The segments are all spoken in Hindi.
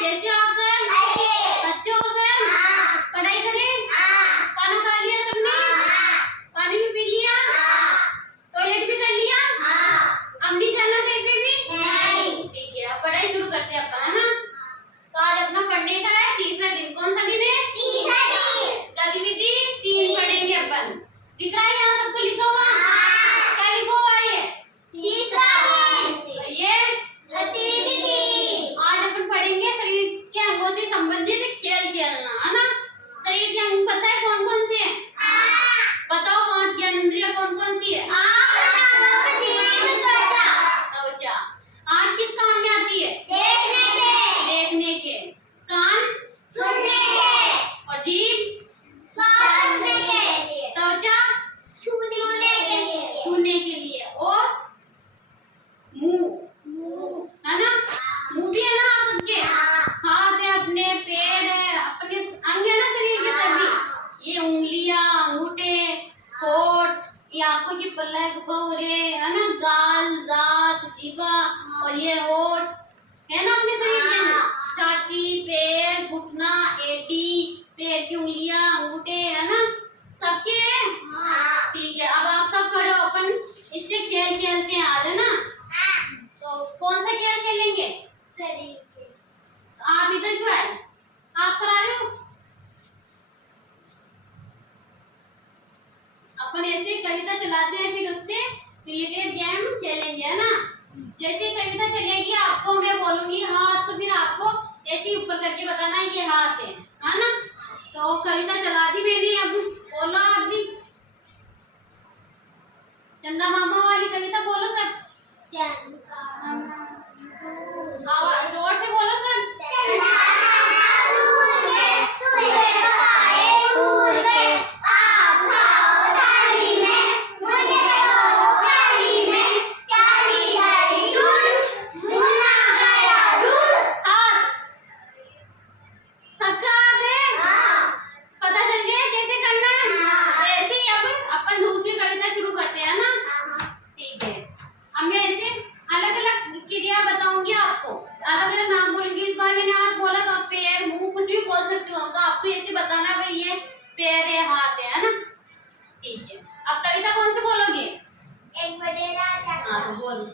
कैसे हो आप सब? अच्छे हो सर? पढ़ाई करें? खाना खा लिया सबने? पानी भी पी लिया? टॉयलेट भी कर लिया? अब नहीं जाना कहीं पे भी? ठीक है, अब पढ़ाई शुरू करते हैं अपन, है ना? तो आज अपना पढ़ने का है तीसरा दिन। कौन सा दिन है? गतिविधि 3 पढ़ेंगे अपन। दिख रहा है यहाँ सबको लिखा हुआ? क्या लिखा हुआ है ये? ये गतिविधि 3। आज अपन पढ़ेंगे शरीर के अंगों से संबंधित खेल खेलना, है ना? शरीर के अंग पता है कौन कौन से हैं? बताओ 5 ज्ञानेंद्रियां कौन कौन सी है? त्वचा। आँख किस काम में आती है? देखने के। कान? और जीभ? त्वचा? छूने के लिए। और मुंह, है ना? मुंह भी है ना आप सबके? हाथ है अपने, पैर है अपने, अंग है ना शरीर के सभी। ये उंगलियां, अंगूठे, होठ, ये आंखों की पलक, भौरे, है ना? गाल, दांत, जीवा और ये होठ है ना अपने शरीर के अंग। छाती, पैर, घुटना, एड़ी, पैर की उंगलियां, अंगूठे, है ना? सबके हैं? ठीक है, अब आप सब खड़े हो, अपन इससे खेल खेलते हैं आज, है ना? तो कौन सा खेल खेलेंगे? आप इधर क्यों आए? आप करा रहे हो? अपन ऐसे कविता चलाते हैं, फिर उससे रिलेटेड गेम खेलेंगे, है ना? जैसे कविता चलेगी आपको मैं बोलूंगी हाथ, तो फिर आपको ऐसे ऊपर करके बताना है ये हाथ है ना? तो कविता चला दी मैंने, अब बोलो आप भी। चंदा मामा वाली कविता बोलो सब। आवाज जोर से बोलो सब। सबका हाथ है? पता चल गया कैसे करना है? ऐसे ही अब अपन दूसरी कविता शुरू करते हैं ना? ठीक है, अब मैं ऐसे अलग अलग क्रिया बताऊंगी आपको, अलग अलग नाम बोलूंगी। इस बार मैंने हाथ बोला तो आप पैर, मुंह कुछ भी बोल सकते हो, तो आपको ऐसे बताना भाई ये पैर है, हाथ है ना? ठीक है, अब कविता कौन सी बोलोगे? हाँ तो बोलो।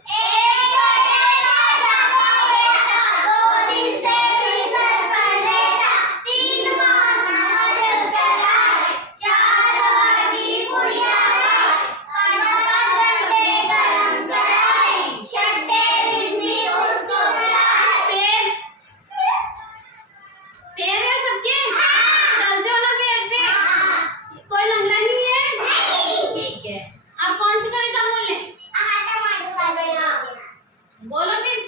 पैर है सबके? चलते हो ना पैर से? कोई लंगड़ा नहीं है? ठीक है, आप कौन सी कविता बोले? बोलो फिर।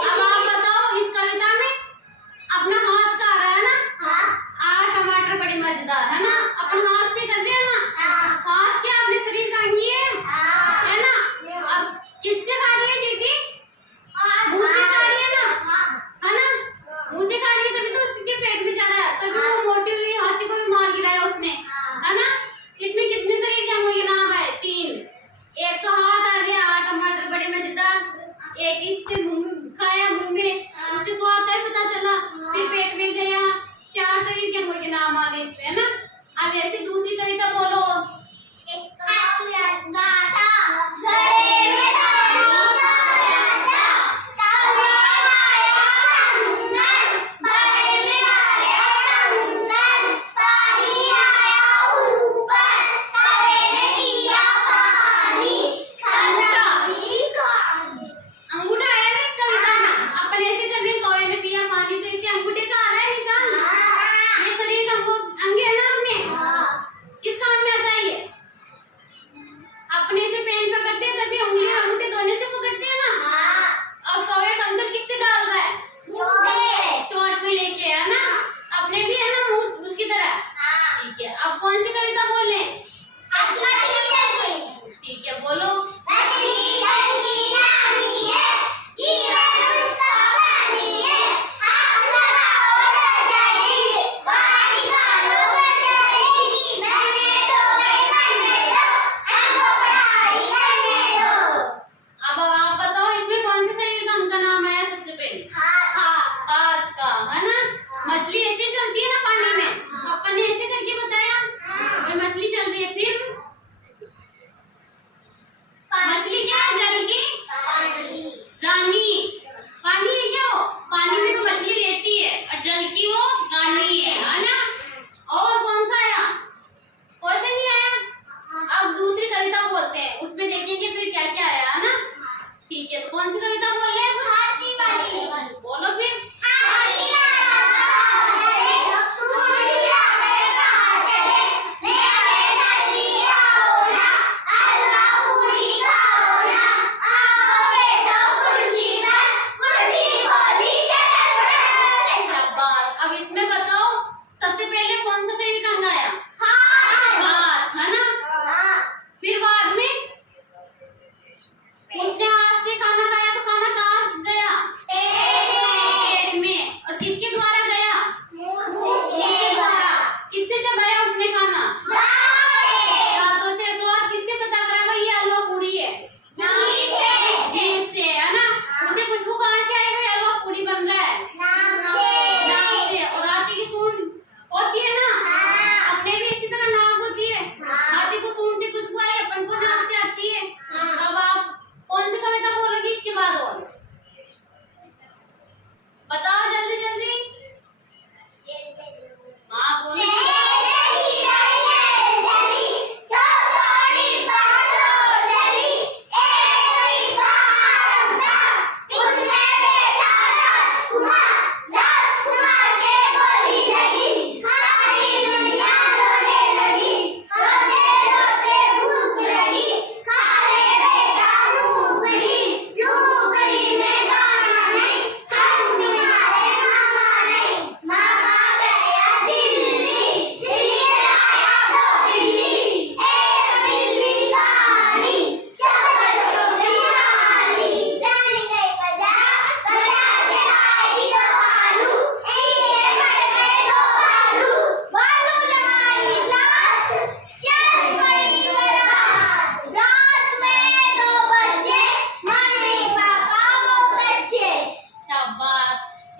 अब आप बताओ इस कविता में अपना हाथ कहाँ रहा है ना? टमाटर बड़े मजेदार, है ना? अपन हाथ से कर रहे हैं ना? हाथ क्या अपने शरीर का अंग ही है ना? और किससे खा रही है चींटी? मुंह से खा रही है ना? है ना? मुंह से खा रही है, तभी तो उसके पेट में जा रहा है, तभी वो मोटी हुई हाथी को भी मार गिराया उसने, है ना? इसमें कितने शरीर के अंगों के नाम है? 3। एक तो हाथ आ गया, टमाटर बड़े मजेदार। एक इससे मुंह खाया, मुंह में उससे स्वाद है पता चला, फिर पेट में गया। 4 शरीर के अंगों के नाम आ गए इसमें, है ना? अब ऐसे दूसरी कविता बोलो। अंगूठा आया ना इस कविता में? अपन ऐसे कर रहे हैं, कौवे ने पिया पानी, तो इसे अंगूठे का आ रहा है निशान। ये शरीर का अंग है ना अपने?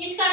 इसका